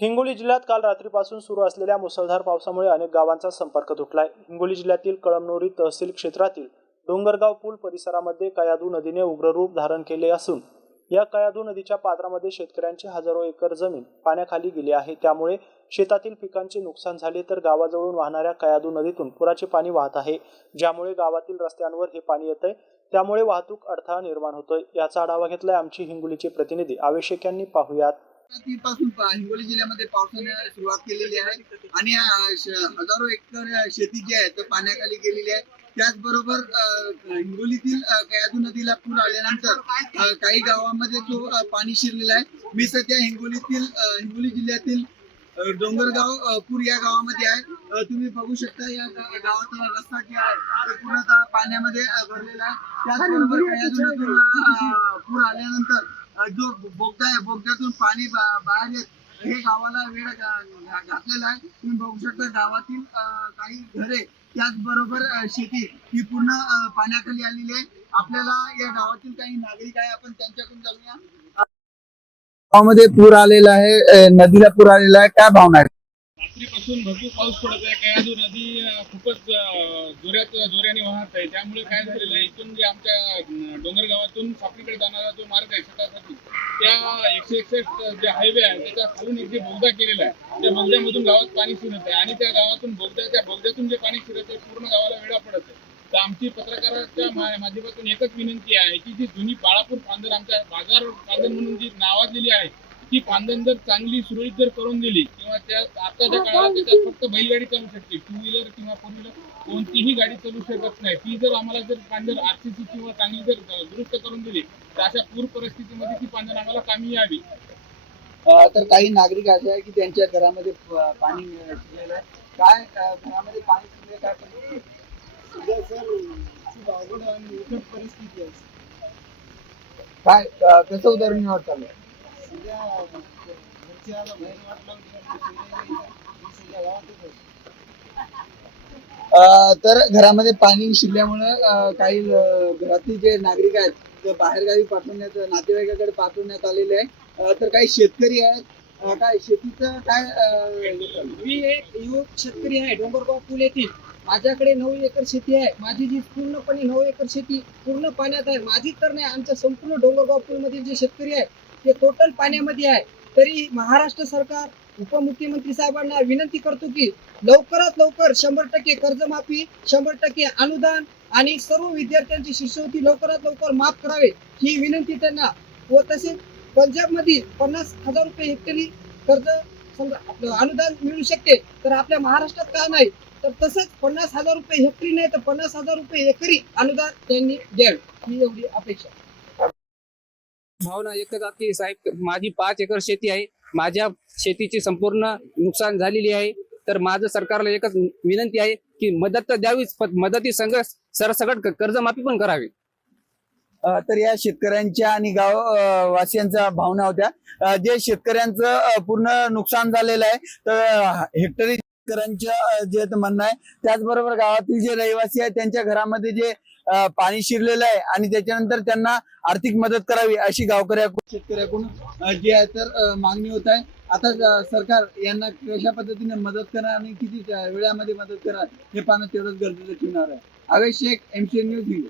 हिंगोली जिल्ह्यात काल रात्रीपासून सुरू असलेल्या मुसळधार पावसामुळे अनेक गावांचा संपर्क तुटलाय. हिंगोली जिल्ह्यातील कळमनुरी तहसील क्षेत्रातील डोंगरगाव पूल परिसरामध्ये कयादू नदीने उग्र रूप धारण केले असून या कयादू नदीच्या पात्रामध्ये शेतकऱ्यांची हजारो एकर जमीन पाण्याखाली गेली आहे. त्यामुळे शेतातील पिकांचे नुकसान झाले तर गावाजवळून वाहणाऱ्या कयादू नदीतून पुराचे पाणी वाहत आहे. ज्यामुळे गावातील रस्त्यांवर हे पाणी येतंय. त्यामुळे वाहतूक अडथळा निर्माण होतोय. याचा आढावा घेतलाय आमची हिंगोलीचे प्रतिनिधी आवश्यक यांनी. पाहुयात. पासून हिंगोली जिल्ह्यामध्ये पावसाने सुरुवात केलेली आहे. आणि हजारो एकर शेती जी आहे तर पाण्याखाली गेलेली आहे. त्याचबरोबर हिंगोलीतील कयादू नदीला पूर आल्यानंतर काही गावामध्ये जो पाणी शिरलेला आहे. मी सध्या हिंगोलीतील हिंगोली जिल्ह्यातील डोंगरगाव पूर या गावामध्ये आहे. तुम्ही बघू शकता या गावाचा रस्ता जे आहे तो पूर्णतः पाण्यामध्ये भरलेला आहे. त्याचबरोबर कयाधू नदीला पूर आल्यानंतर जो बोगदा आहे बोगद्यातून पाणी बाहेर येत हे गावाला वेळ घातलेला आहे. तुम्ही बघू शकता गावातील काही घरे त्याचबरोबर शेती ही पूर्ण पाण्याखाली आलेली आहे. आपल्याला या गावातील काही नागरिक आहे. आपण त्यांच्याकडून जाऊया. गावामध्ये पूर आलेला आहे नदीला पूर आलेला आहे. काय भावना आहे? रात्रीपासून भरपूर पाऊस पडत आहे. कयाधू नदी खूपच जोरात जोऱ्याने वाहत आहे. त्यामुळे काय झालेलं आहे इथून जे आमच्या डोंगर गावातून सापरीकडे जाणारा जो मार्ग आहे शेतासाठी त्या एकशे एकसष्ट जे हायवे आहे त्याच्या खालून एक जे बोगदा केलेला आहे त्या बोगद्यामधून गावात पाणी शिरत आहे. आणि त्या गावातून बोगद्या त्या बोगद्यातून जे पाणी शिरत आहे पूर्ण गावाला वेळा पडत आहे. तर आमची पत्रकाराच्या माध्यमातून एकच विनंती आहे की जी जुनी बाळापूर पांधर आमच्या बाजार पांधर म्हणून जी नावाजलेली आहे ती पांधन जर चांगली सुरळीत जर करून दिली किंवा त्या आताच्या काळात त्याच्यात फक्त बैलगाडी चालू शकते. टू व्हीलर किंवा फोर व्हीलर कोणतीही गाडी चालू शकत नाही. ती जर आम्हाला जर पांढर आरसीसी किंवा चांगली जर दुरुस्त करून दिली तर अशा पूर परिस्थितीमध्ये ती पांढर आम्हाला कामी यावी. तर काही नागरिक असे आहे की त्यांच्या घरामध्ये पाणी शिरलेलं आहे. काय घरामध्ये पाणी शिरले काय परिस्थिती? सध्या सर खूप अवघड आणि परिस्थिती आहे काय कसं उदाहरण चालू आहे? तर घरामध्ये पाणी शिरल्यामुळे काही घरातील जे नागरिक आहेत ते बाहेरगावी पाठवण्यात नातेवाईकाकडे पाठवण्यात आलेले आहे तर काही शेतकरी आहेत. काय शेतीचं काय मी एक युवक शेतकरी आहे डोंगरगाव पूल येथील माझ्याकडे नऊ एकर शेती आहे. माझी जी पूर्णपणे नऊ एकर शेती पूर्ण पाण्यात आहे. माझी तर नाही आमच्या संपूर्ण डोंगरगाव पूल मधील जे शेतकरी आहे ते टोटल पाण्यामध्ये आहे. तरी महाराष्ट्र सरकार उपमुख्यमंत्री साहेबांना विनंती करतो की लवकरात लवकर शंभर टक्के कर्जमाफी शंभर टक्के अनुदान आणि सर्व विद्यार्थ्यांची शिष्यवृत्ती लवकरात लवकर माफ करावे ही विनंती त्यांना. व तसेच पंजाबमधील पन्नास हजार रुपये हेक्टरी कर्ज समजा अनुदान मिळू शकते तर आपल्या महाराष्ट्रात का नाही? तर तसंच पन्नास हजार रुपये हेक्टरी नाही तर पन्नास हजार रुपये एकरी अनुदान त्यांनी द्यावे. ही एवढी अपेक्षा भावना एकच की साहेब माझी पाच एकर शेती आहे. माझ्या शेतीची संपूर्ण नुकसान झालेली आहे. तर माझं सरकारला एकच विनंती आहे की मदत तर द्यावीच पण मदती संघ सरसकट कर्जमाफी पण करावी. तर या शेतकऱ्यांच्या आणि गाव वासियांच्या भावना होत्या. जे शेतकऱ्यांचं पूर्ण नुकसान झालेलं आहे तर हेक्टरी शेतकऱ्यांच्या जे म्हणणं आहे त्याचबरोबर गावातील जे रहिवासी आहेत त्यांच्या घरामध्ये जे पाणी शिरलेलं आहे आणि त्याच्यानंतर त्यांना आर्थिक मदत करावी अशी गावकऱ्याकडून शेतकऱ्याकडून जी आहे तर मागणी होत आहे. आता सरकार यांना कशा पद्धतीने मदत करणार आणि किती वेळामध्ये मदत करणार हे पाहणं तेवढंच गरजेचं ठेवणार आहे. Avesh Shaikh MCN news Hingoli